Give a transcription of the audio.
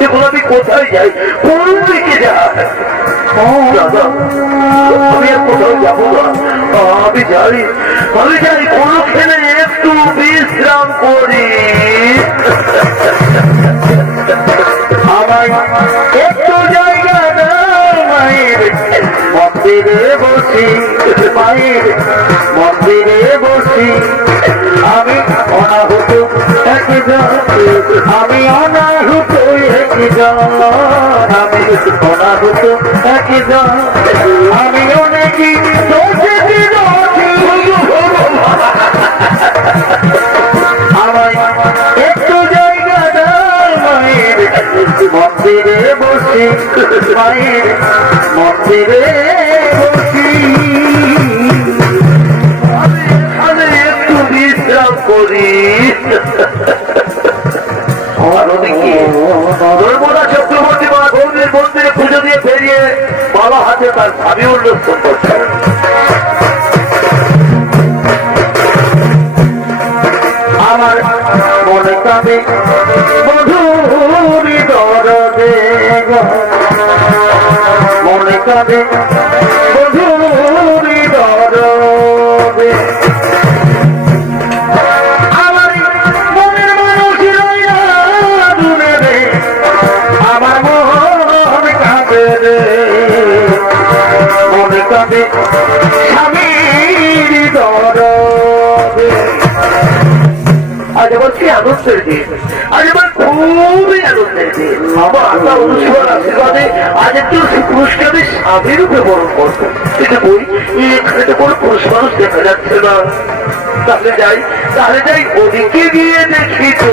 এগুলো আমি কোথায় আমি আর কোথাও যাব একটু বিশ্রাম করি। আমার একটু জায়গা দাও, মায়ের। মন্দিরে বসি, মায়ের। মন্দিরে বসি। আমি অনাহুত একজন, আমি অনাহুত একজন। আমি অনাহুত একজন, আমি বিরোধী আমায় একটু জায়গা দাও মায়ের। মন্দিরে বসি মায়ের। মন্দিরে বসি বিশ্রাম করি। চক্রবর্তী আমার মনে কাবে মধুরি দরদে। মনে কাবে মন কাবে রে। মনে কাবে স্বামীর দরদে। আজ আমার আনন্দের দিন? আজ আমার খুবই আনন্দের দিন। আমার আল্লাহ অনুসরণ আশীর্বাদে আজ একটু পুরস্কার আমি স্বামীর রূপে বরণ করব। কিন্তু বই এখানে তো কোনো পুরুষ মানুষ দেখা যাচ্ছে না। তাহলে যাই তাহলে যাই, ওদিকে গিয়ে দেখি তো।